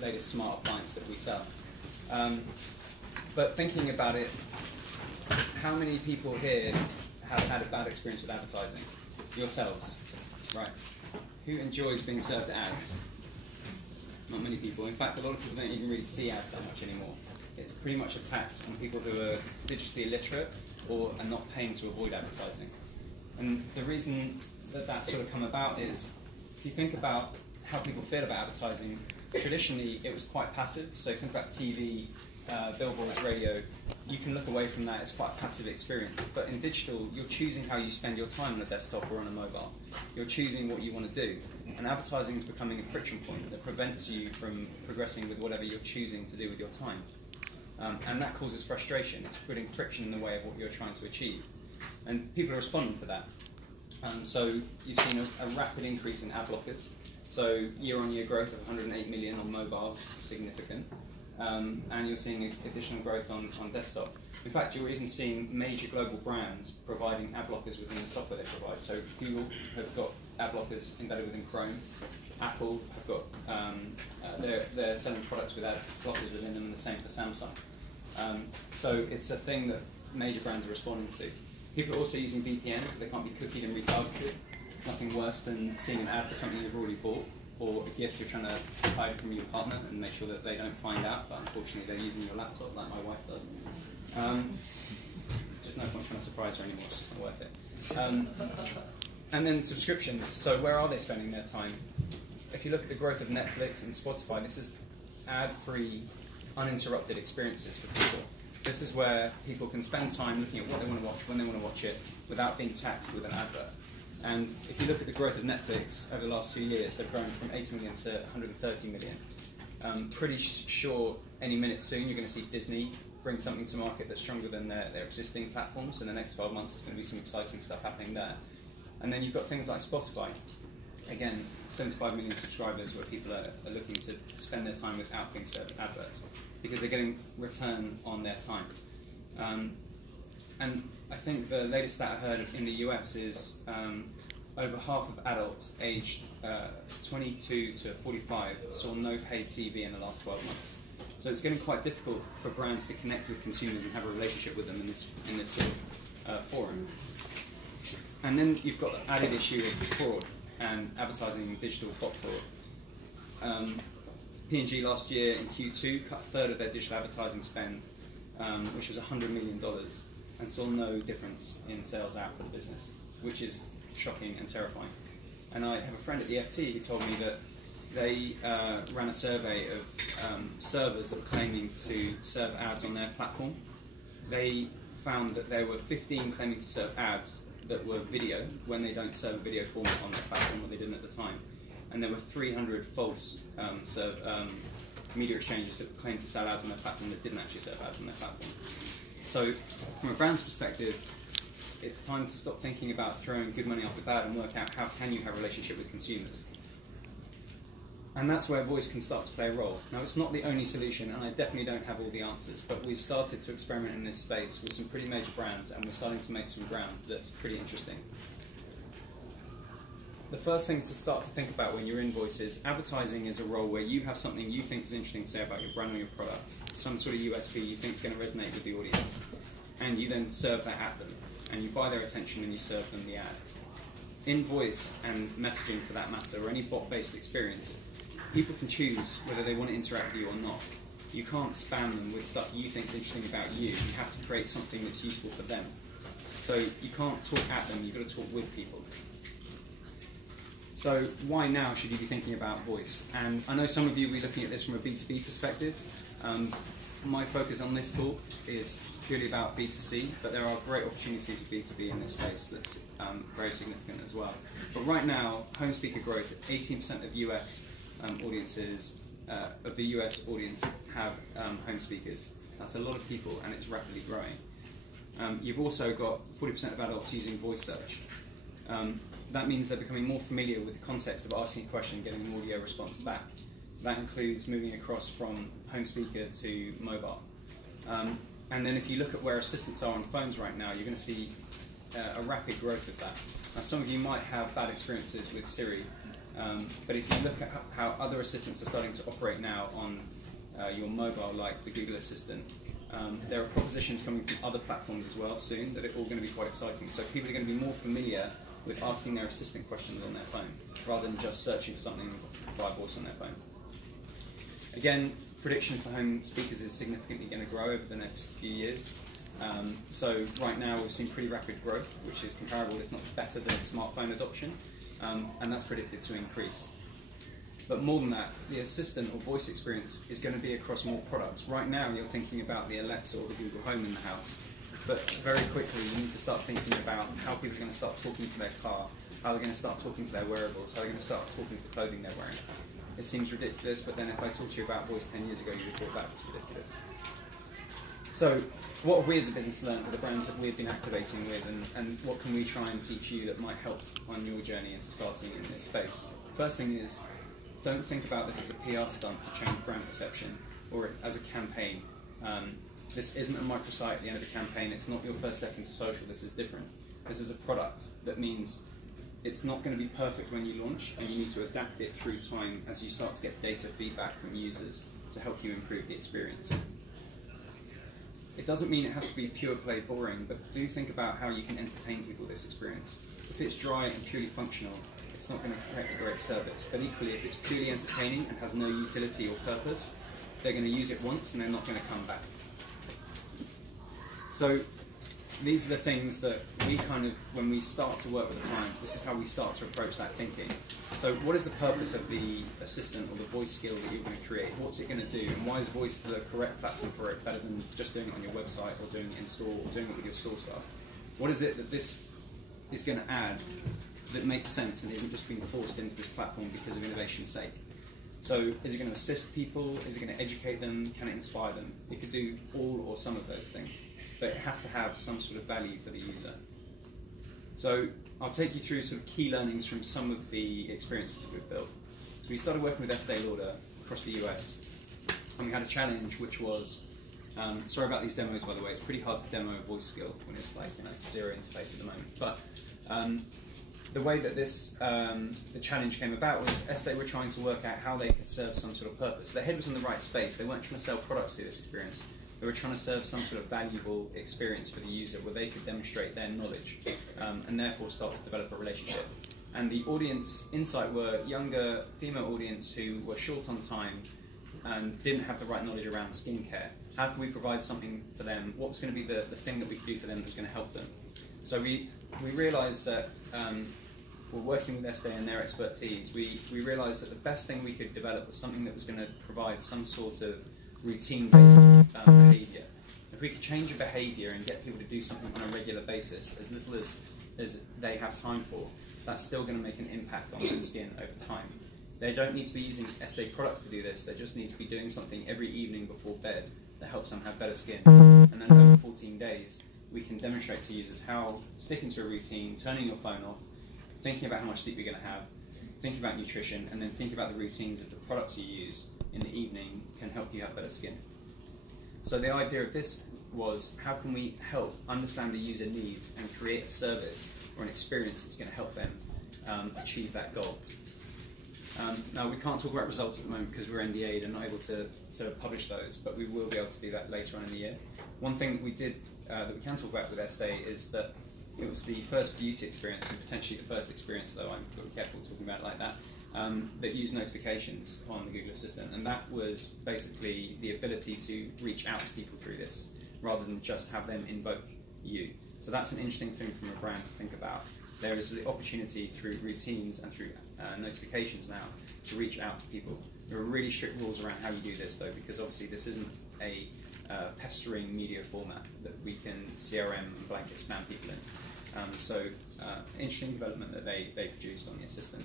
latest smart appliance that we sell. But thinking about it, how many people here have had a bad experience with advertising? Yourselves, right? Who enjoys being served ads? Not many people. In fact, a lot of people don't even really see ads that much anymore. It's pretty much a tax on people who are digitally illiterate or are not paying to avoid advertising. And the reason that that's sort of come about is, if you think about how people feel about advertising, traditionally it was quite passive. So think about TV, billboards, radio. You can look away from that, it's quite a passive experience. But in digital, you're choosing how you spend your time on a desktop or on a mobile. You're choosing what you want to do. And advertising is becoming a friction point that prevents you from progressing with whatever you're choosing to do with your time. And that causes frustration. It's putting friction in the way of what you're trying to achieve. And people are responding to that. So you've seen a rapid increase in ad blockers. So year-on-year growth of 108 million on mobile is significant. And you're seeing additional growth on desktop. In fact, you're even seeing major global brands providing ad blockers within the software they provide. So Google have got ad blockers embedded within Chrome. Apple have got, they're selling products with ad blockers within them, and the same for Samsung. So it's a thing that major brands are responding to. People are also using VPNs, so they can't be cookied and retargeted. Nothing worse than seeing an ad for something you've already bought, or a gift you're trying to hide from your partner and make sure that they don't find out, but unfortunately they're using your laptop like my wife does. Just no point trying to surprise her anymore, it's just not worth it. And then subscriptions, so where are they spending their time? If you look at the growth of Netflix and Spotify, this is ad-free, uninterrupted experiences for people. This is where people can spend time looking at what they want to watch, when they want to watch it, without being taxed with an advert. And if you look at the growth of Netflix over the last 2 years, they've grown from 80 million to 130 million. Pretty sure any minute soon you're going to see Disney bring something to market that's stronger than their existing platforms. In the next 12 months, there's going to be some exciting stuff happening there. And then you've got things like Spotify. Again, 75 million subscribers where people are looking to spend their time without being served adverts, because they're getting return on their time. And I think the latest stat I heard in the US is over half of adults aged 22 to 45 saw no paid TV in the last 12 months. So it's getting quite difficult for brands to connect with consumers and have a relationship with them in this sort of forum. And then you've got the added issue of fraud and advertising digital bot fraud. P&G last year in Q2 cut a third of their digital advertising spend, which was $100 million, and saw no difference in sales out for the business, which is shocking and terrifying. And I have a friend at the FT who told me that they ran a survey of servers that were claiming to serve ads on their platform. They found that there were 15 claiming to serve ads that were video, when they don't serve a video format on their platform, or they didn't at the time. And there were 300 false media exchanges that claimed to sell ads on their platform that didn't actually serve ads on their platform. So from a brand's perspective, it's time to stop thinking about throwing good money after bad and work out how can you have a relationship with consumers. And that's where voice can start to play a role. Now, it's not the only solution, and I definitely don't have all the answers, but we've started to experiment in this space with some pretty major brands, and we're starting to make some ground that's pretty interesting. The first thing to start to think about when you're in voice is advertising is a role where you have something you think is interesting to say about your brand or your product, some sort of USP you think is going to resonate with the audience, and you then serve that at them, and you buy their attention and you serve them the ad. In voice and messaging for that matter, or any bot-based experience, people can choose whether they want to interact with you or not. You can't spam them with stuff you think is interesting about you. You have to create something that's useful for them. So you can't talk at them, you've got to talk with people. So why now should you be thinking about voice? And I know some of you will be looking at this from a B2B perspective. My focus on this talk is purely about B2C, but there are great opportunities for B2B in this space that's very significant as well. But right now, home speaker growth, 18% of US audiences, of the US audience have home speakers. That's a lot of people, and it's rapidly growing. You've also got 40% of adults using voice search. That means they're becoming more familiar with the context of asking a question and getting an audio response back. That includes moving across from home speaker to mobile. And then if you look at where assistants are on phones right now, you're going to see a rapid growth of that. Now, some of you might have bad experiences with Siri. But if you look at how other assistants are starting to operate now on your mobile, like the Google Assistant, there are propositions coming from other platforms as well soon that are all going to be quite exciting. So people are going to be more familiar with asking their assistant questions on their phone, rather than just searching for something via voice on their phone. Again, prediction for home speakers is significantly going to grow over the next few years. So right now we've seen pretty rapid growth, which is comparable, if not better, than smartphone adoption, and that's predicted to increase. But more than that, the assistant or voice experience is going to be across more products. Right now you're thinking about the Alexa or the Google Home in the house, but very quickly you need to start thinking about how people are going to start talking to their car, how they're going to start talking to their wearables, how they're going to start talking to the clothing they're wearing. It seems ridiculous, but then if I talked to you about voice 10 years ago, you would have thought that was ridiculous. So what have we as a business learned for the brands that we've been activating with, and what can we try and teach you that might help on your journey into starting in this space? First thing is, don't think about this as a PR stunt to change brand perception or as a campaign. This isn't a microsite at the end of a campaign. It's not your first step into social. This is different. This is a product that means it's not going to be perfect when you launch, and you need to adapt it through time as you start to get data feedback from users to help you improve the experience. It doesn't mean it has to be pure play boring, but do think about how you can entertain people with this experience. If it's dry and purely functional, it's not going to create a great service. But equally, if it's purely entertaining and has no utility or purpose, they're going to use it once and they're not going to come back. So these are the things that we when we start to work with a client, this is how we start to approach that thinking. So what is the purpose of the assistant or the voice skill that you're going to create? What's it going to do? And why is voice the correct platform for it, better than just doing it on your website or doing it in store or doing it with your store staff? What is it that this is going to add that makes sense and isn't just being forced into this platform because of innovation's sake? So is it going to assist people? Is it going to educate them? Can it inspire them? It could do all or some of those things, but it has to have some sort of value for the user. So I'll take you through some key learnings from some of the experiences that we've built. So we started working with Estee Lauder across the US, and we had a challenge which was, sorry about these demos by the way, it's pretty hard to demo a voice skill when it's like, zero interface at the moment. But the way that this, the challenge came about was Estee were trying to work out how they could serve some sort of purpose. Their head was in the right space. They weren't trying to sell products through this experience. They were trying to serve some sort of valuable experience for the user where they could demonstrate their knowledge and therefore start to develop a relationship. And the audience insight were younger female audience who were short on time and didn't have the right knowledge around skincare. How could we provide something for them? What was going to be the thing that we could do for them that was going to help them? So we realised that we're working with Estee and their expertise. We realised that the best thing we could develop was something that was going to provide some sort of routine-based behaviour. If we could change a behaviour and get people to do something on a regular basis, as little as they have time for, that's still going to make an impact on their skin over time. They don't need to be using Estee products to do this, they just need to be doing something every evening before bed that helps them have better skin. And then over 14 days, we can demonstrate to users how sticking to a routine, turning your phone off, thinking about how much sleep you're going to have, thinking about nutrition, and then thinking about the routines of the products you use in the evening can help you have better skin. So the idea of this was, how can we help understand the user needs and create a service or an experience that's going to help them achieve that goal. Now we can't talk about results at the moment because we're NDA'd and not able to publish those, but we will be able to do that later on in the year. One thing that we did that we can talk about with Estee is that it was the first beauty experience, and potentially the first experience, though I'm got to be careful talking about it like that, that used notifications on the Google Assistant, and that was basically the ability to reach out to people through this, rather than just have them invoke you. So that's an interesting thing from a brand to think about. There is the opportunity through routines and through notifications now to reach out to people. There are really strict rules around how you do this, though, because obviously this isn't a pestering media format that we can CRM and blanket spam people in. So interesting development that they produced on the Assistant.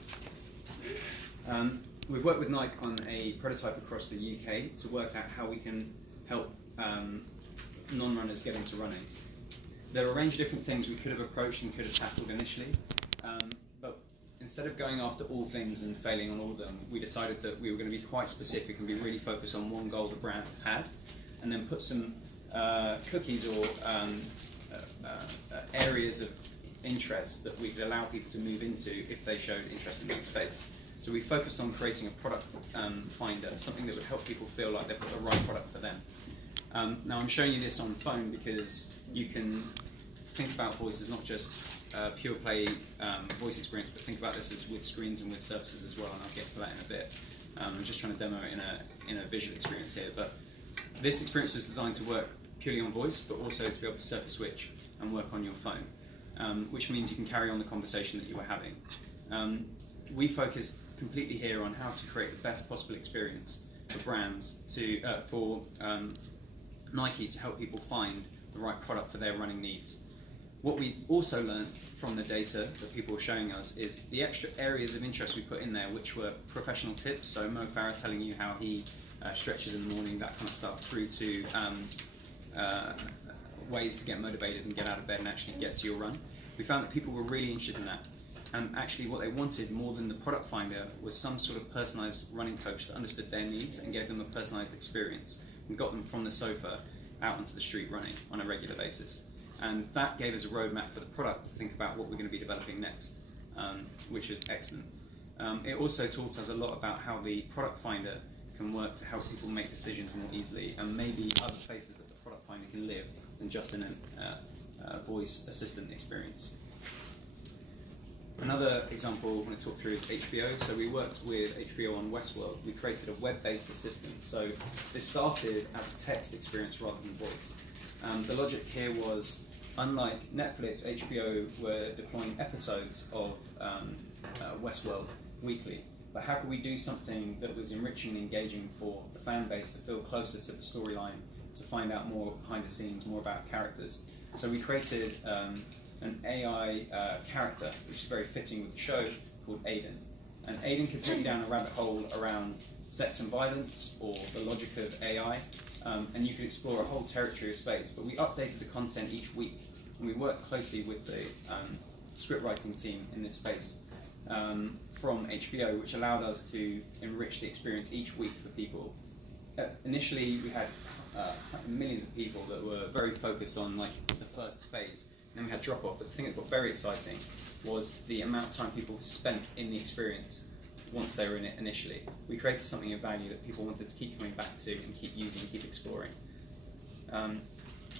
We've worked with Nike on a prototype across the UK to work out how we can help non-runners get into running. There are a range of different things we could have approached and could have tackled initially, but instead of going after all things and failing on all of them, we decided that we were going to be quite specific and be really focused on one goal the brand had, and then put some cookies or areas of interest that we could allow people to move into if they showed interest in that space. So we focused on creating a product finder, something that would help people feel like they've got the right product for them. Now I'm showing you this on the phone because you can think about voice as not just pure play voice experience, but think about this as with screens and with surfaces as well, and I'll get to that in a bit. I'm just trying to demo it in a visual experience here, but this experience is designed to work purely on voice, but also to be able to surface switch and work on your phone, which means you can carry on the conversation that you were having. We focused completely here on how to create the best possible experience for brands, for Nike to help people find the right product for their running needs. What we also learned from the data that people were showing us is the extra areas of interest we put in there, which were professional tips, so Mo Farah telling you how he stretches in the morning, that kind of stuff, through to ways to get motivated and get out of bed and actually get to your run. We found that people were really interested in that. And actually what they wanted more than the product finder was some sort of personalised running coach that understood their needs and gave them a personalised experience and got them from the sofa out onto the street running on a regular basis. And that gave us a roadmap for the product to think about what we're going to be developing next, which is excellent. It also taught us a lot about how the product finder can work to help people make decisions more easily, and maybe other places that the product finder can live than just in a voice assistant experience. Another example I want to talk through is HBO. So we worked with HBO on Westworld. We created a web-based assistant. So this started as a text experience rather than voice. The logic here was, unlike Netflix, HBO were deploying episodes of Westworld weekly. But how could we do something that was enriching and engaging for the fan base to feel closer to the storyline, to find out more behind the scenes, more about characters? So we created an AI character, which is very fitting with the show, called Aiden. And Aiden could take you down a rabbit hole around sex and violence, or the logic of AI, and you could explore a whole territory of space. But we updated the content each week, and we worked closely with the script writing team in this space from HBO, which allowed us to enrich the experience each week for people. Initially, we had millions of people that were very focused on like the first phase. And then we had drop-off, but the thing that got very exciting was the amount of time people spent in the experience once they were in it initially. We created something of value that people wanted to keep coming back to and keep using and keep exploring.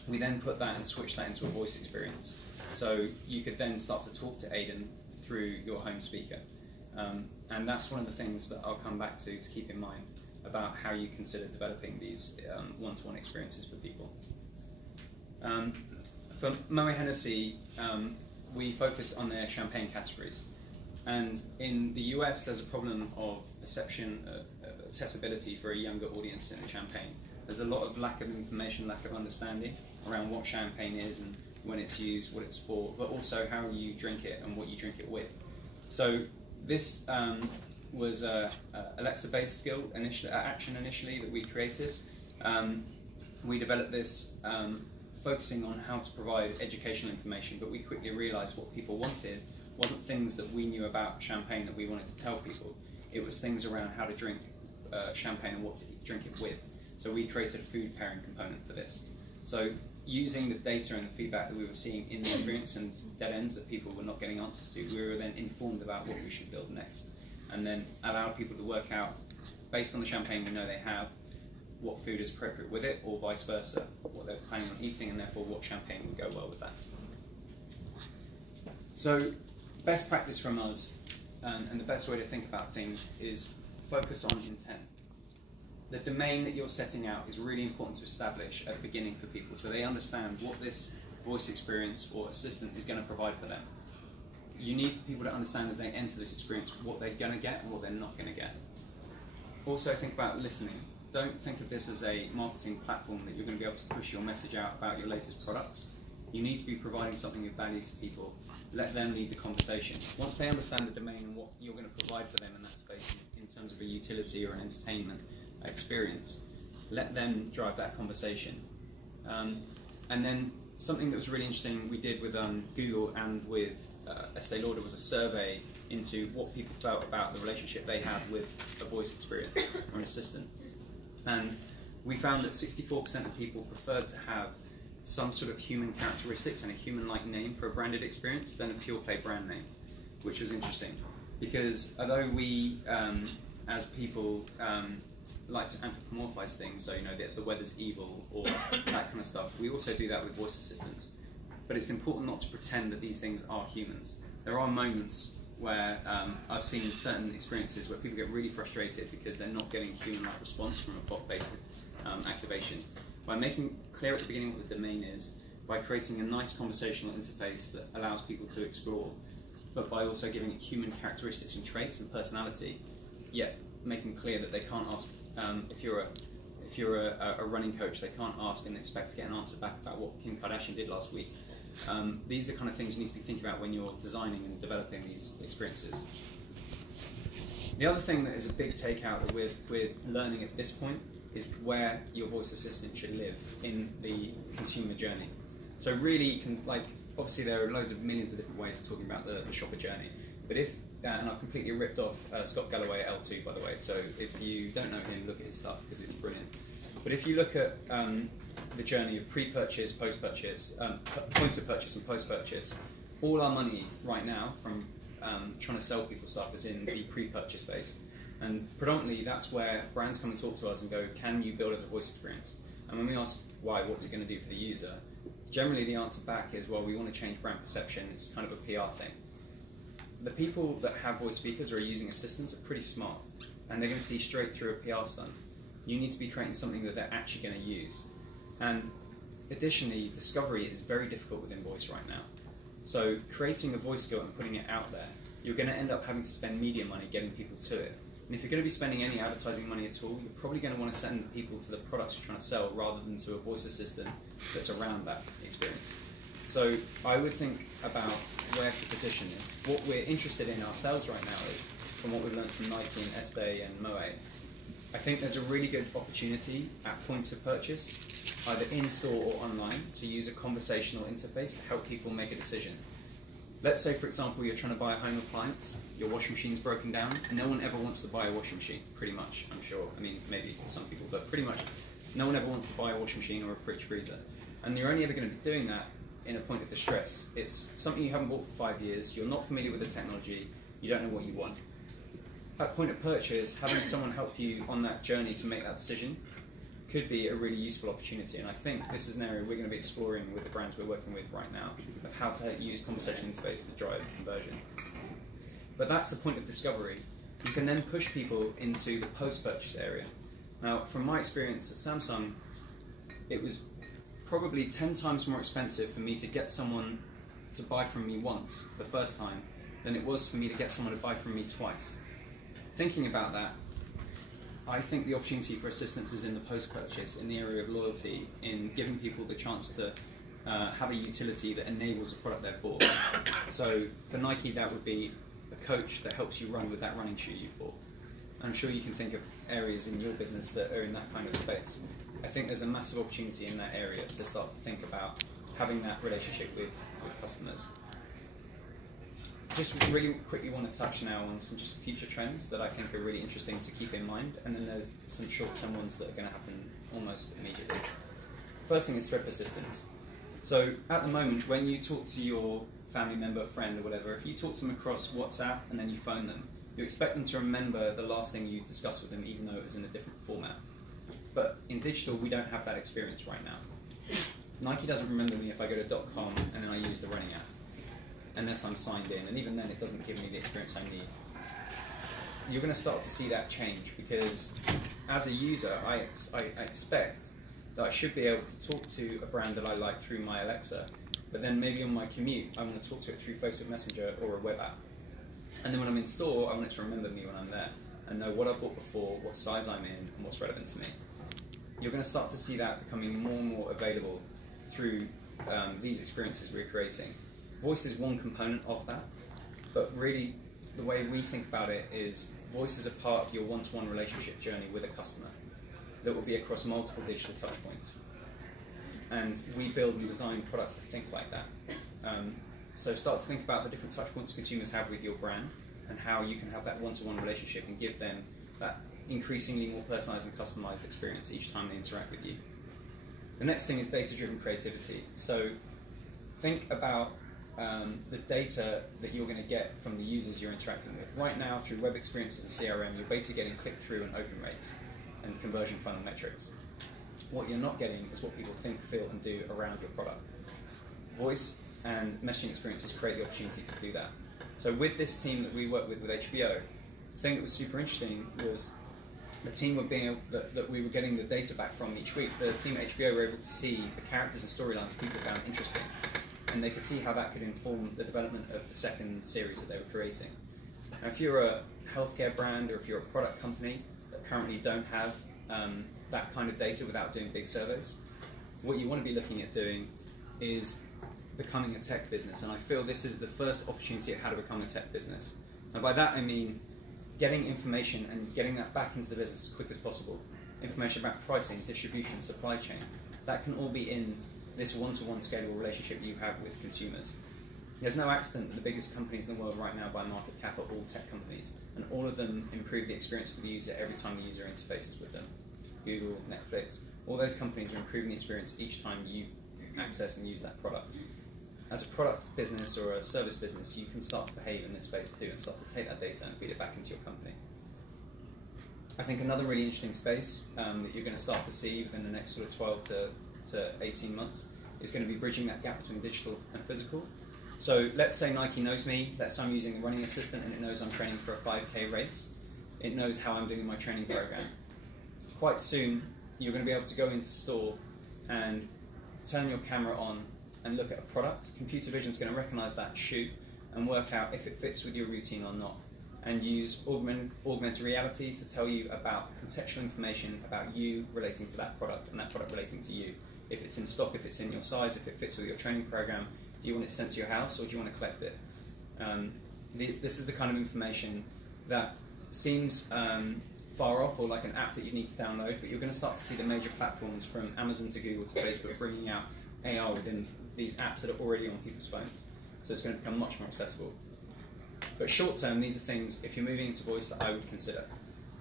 We then put that and switched that into a voice experience. So you could then start to talk to Aiden through your home speaker. And that's one of the things that I'll come back to keep in mind about how you consider developing these one-to-one experiences for people. For Moet Hennessy, we focus on their champagne categories. And in the US, there's a problem of perception, accessibility for a younger audience in a champagne. There's a lot of lack of information, lack of understanding around what champagne is and when it's used, what it's for, but also how you drink it and what you drink it with. So this was a Alexa-based skill action initially that we created. We developed this focusing on how to provide educational information, but we quickly realized what people wanted wasn't things that we knew about champagne that we wanted to tell people. It was things around how to drink champagne and what to drink it with. So we created a food pairing component for this. So using the data and the feedback that we were seeing in the experience and dead ends that people were not getting answers to, we were then informed about what we should build next, and then allow people to work out, based on the champagne we know they have, what food is appropriate with it, or vice versa, what they're planning on eating, and therefore what champagne would go well with that. So best practice from us, and the best way to think about things is focus on intent. The domain that you're setting out is really important to establish at the beginning for people, so they understand what this voice experience or assistant is going to provide for them. You need people to understand as they enter this experience what they're going to get and what they're not going to get. Also think about listening. Don't think of this as a marketing platform that you're going to be able to push your message out about your latest products. You need to be providing something of value to people. Let them lead the conversation. Once they understand the domain and what you're going to provide for them in that space in terms of a utility or an entertainment experience, let them drive that conversation. And then something that was really interesting we did with Google and with Estee Lauder was a survey into what people felt about the relationship they had with a voice experience or an assistant. And we found that 64% of people preferred to have some sort of human characteristics and a human-like name for a branded experience than a pure play brand name, which was interesting. Because although we, as people, like to anthropomorphize things, so the weather's evil or that kind of stuff, we also do that with voice assistants. But it's important not to pretend that these things are humans. There are moments where I've seen certain experiences where people get really frustrated because they're not getting human-like response from a bot-based activation. By making clear at the beginning what the domain is, by creating a nice conversational interface that allows people to explore, but by also giving it human characteristics and traits and personality, yet making clear that they can't ask, if you're a running coach, they can't ask and expect to get an answer back about what Kim Kardashian did last week. These are the kind of things you need to be thinking about when you're designing and developing these experiences. The other thing that is a big takeout that we're learning at this point is where your voice assistant should live in the consumer journey. So really, obviously there are loads of millions of different ways of talking about the shopper journey. But and I've completely ripped off Scott Galloway at L2, by the way, so if you don't know him, look at his stuff because it's brilliant. But if you look at the journey of pre-purchase, post-purchase, point of purchase and post-purchase, all our money right now from trying to sell people stuff is in the pre-purchase phase. And predominantly that's where brands come and talk to us and go, can you build us a voice experience? And when we ask why, what's it going to do for the user? Generally the answer back is, well, we want to change brand perception, it's kind of a PR thing. The people that have voice speakers or are using assistants are pretty smart, and they're going to see straight through a PR stunt. You need to be creating something that they're actually going to use. And additionally, discovery is very difficult within voice right now. So creating a voice skill and putting it out there, you're going to end up having to spend media money getting people to it. And if you're going to be spending any advertising money at all, you're probably going to want to send people to the products you're trying to sell rather than to a voice assistant that's around that experience. So I would think about where to position this. What we're interested in ourselves right now is, from what we've learned from Nike and Estee and Moe, I think there's a really good opportunity at point of purchase, either in-store or online, to use a conversational interface to help people make a decision. Let's say, for example, you're trying to buy a home appliance, your washing machine's broken down, and no one ever wants to buy a washing machine, pretty much, I'm sure. I mean, maybe some people, but pretty much no one ever wants to buy a washing machine or a fridge freezer. And you're only ever going to be doing that in a point of distress. It's something you haven't bought for 5 years, you're not familiar with the technology, you don't know what you want. At point of purchase, having someone help you on that journey to make that decision could be a really useful opportunity, and I think this is an area we're going to be exploring with the brands we're working with right now, of how to use conversation interface to drive conversion. But that's the point of discovery. You can then push people into the post-purchase area. Now, from my experience at Samsung, it was probably 10 times more expensive for me to get someone to buy from me once, the first time, than it was for me to get someone to buy from me twice. Thinking about that, I think the opportunity for assistance is in the post-purchase, in the area of loyalty, in giving people the chance to have a utility that enables a product they've bought. So for Nike, that would be a coach that helps you run with that running shoe you bought. I'm sure you can think of areas in your business that are in that kind of space. I think there's a massive opportunity in that area to start to think about having that relationship with customers. Just really quickly want to touch now on some just future trends that I think are really interesting to keep in mind, and then there's some short-term ones that are going to happen almost immediately. First thing is thread persistence. So at the moment, when you talk to your family member, friend, or whatever, if you talk to them across WhatsApp and then you phone them, you expect them to remember the last thing you discussed with them, even though it was in a different format. But in digital, we don't have that experience right now. Nike doesn't remember me if I go to .com and then I use the running app, unless I'm signed in, and even then it doesn't give me the experience I need. You're going to start to see that change, because as a user, I expect that I should be able to talk to a brand that I like through my Alexa, but then maybe on my commute, I want to talk to it through Facebook Messenger or a web app. And then when I'm in store, I want it to remember me when I'm there, and know what I've bought before, what size I'm in, and what's relevant to me. You're going to start to see that becoming more and more available through these experiences we're creating. Voice is one component of that, but really the way we think about it is voice is a part of your one-to-one relationship journey with a customer that will be across multiple digital touchpoints. And we build and design products that think like that. So start to think about the different touchpoints consumers have with your brand and how you can have that one-to-one relationship and give them that increasingly more personalized and customized experience each time they interact with you. The next thing is data-driven creativity. So think about the data that you're going to get from the users you're interacting with. Right now, through web experiences and CRM, you're basically getting click-through and open rates and conversion funnel metrics. What you're not getting is what people think, feel, and do around your product. Voice and messaging experiences create the opportunity to do that. So with this team that we work with HBO, the thing that was super interesting was the team that we were getting the data back from each week. The team at HBO were able to see the characters and storylines people found interesting, and they could see how that could inform the development of the second series that they were creating. Now, if you're a healthcare brand or if you're a product company that currently don't have that kind of data without doing big surveys, what you want to be looking at doing is becoming a tech business. And I feel this is the first opportunity at how to become a tech business. And by that I mean getting information and getting that back into the business as quick as possible. Information about pricing, distribution, supply chain. That can all be in this one-to-one scalable relationship you have with consumers. There's no accident that the biggest companies in the world right now by market cap are all tech companies, and all of them improve the experience for the user every time the user interfaces with them. Google, Netflix, all those companies are improving the experience each time you access and use that product. As a product business or a service business, you can start to behave in this space too and start to take that data and feed it back into your company. I think another really interesting space that you're going to start to see within the next sort of 12 to 18 months is going to be bridging that gap between digital and physical. So let's say Nike knows me, let's say I'm using the running assistant and it knows I'm training for a 5K race. It knows how I'm doing my training program. Quite soon, you're going to be able to go into store and turn your camera on and look at a product. Computer vision is going to recognize that shoe and work out if it fits with your routine or not, and use augmented reality to tell you about contextual information about you relating to that product and that product relating to you. If it's in stock, if it's in your size, if it fits with your training program, do you want it sent to your house or do you want to collect it? This is the kind of information that seems far off or like an app that you need to download, but you're going to start to see the major platforms from Amazon to Google to Facebook bringing out AR within these apps that are already on people's phones. So it's going to become much more accessible. But short term, these are things, if you're moving into voice, that I would consider.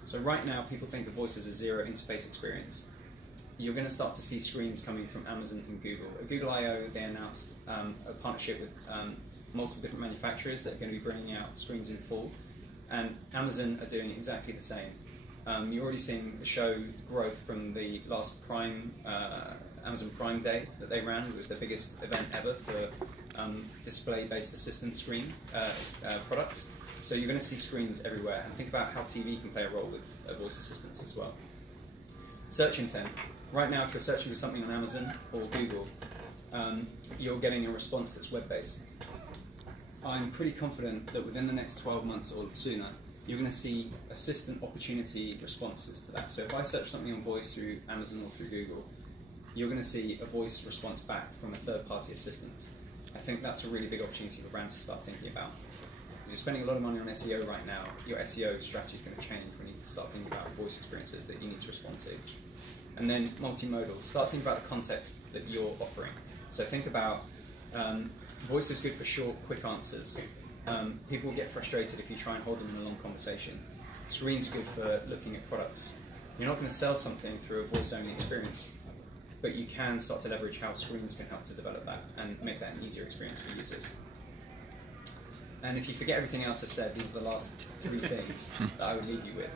So right now, people think of voice as a zero interface experience. You're going to start to see screens coming from Amazon and Google. At Google I/O, they announced a partnership with multiple different manufacturers that are going to be bringing out screens in full. And Amazon are doing exactly the same. You're already seeing the show growth from the last Amazon Prime Day that they ran. It was their biggest event ever for display-based assistant screen products. So you're going to see screens everywhere. And think about how TV can play a role with voice assistants as well. Search intent. Right now, if you're searching for something on Amazon or Google, you're getting a response that's web-based. I'm pretty confident that within the next 12 months or sooner, you're going to see assistant opportunity responses to that. So if I search something on voice through Amazon or through Google, you're going to see a voice response back from a third-party assistant. I think that's a really big opportunity for brands to start thinking about. Because you're spending a lot of money on SEO right now, your SEO strategy is going to change when you start thinking about voice experiences that you need to respond to. And then multimodal. Start thinking about the context that you're offering. So think about, voice is good for short, quick answers. People will get frustrated if you try and hold them in a long conversation. Screens are good for looking at products. You're not going to sell something through a voice-only experience, but you can start to leverage how screens can help to develop that and make that an easier experience for users. And if you forget everything else I've said, these are the last 3 things that I would leave you with.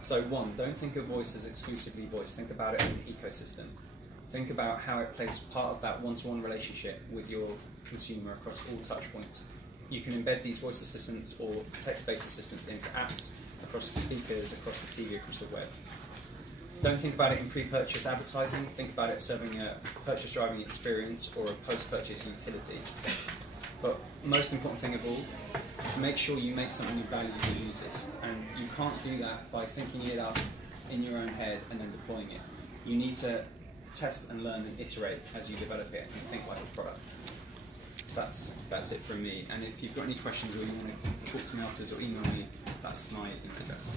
So 1, don't think of voice as exclusively voice. Think about it as an ecosystem. Think about how it plays part of that one-to-one relationship with your consumer across all touch points. You can embed these voice assistants or text-based assistants into apps, across the speakers, across the TV, across the web. Don't think about it in pre-purchase advertising. Think about it serving a purchase-driving experience or a post-purchase utility. But most important thing of all, make sure you make something of value for users. And you can't do that by thinking it up in your own head and then deploying it. You need to test and learn and iterate as you develop it and think like a product. That's it from me. And if you've got any questions or you want to talk to me afterwards or email me, that's my email address.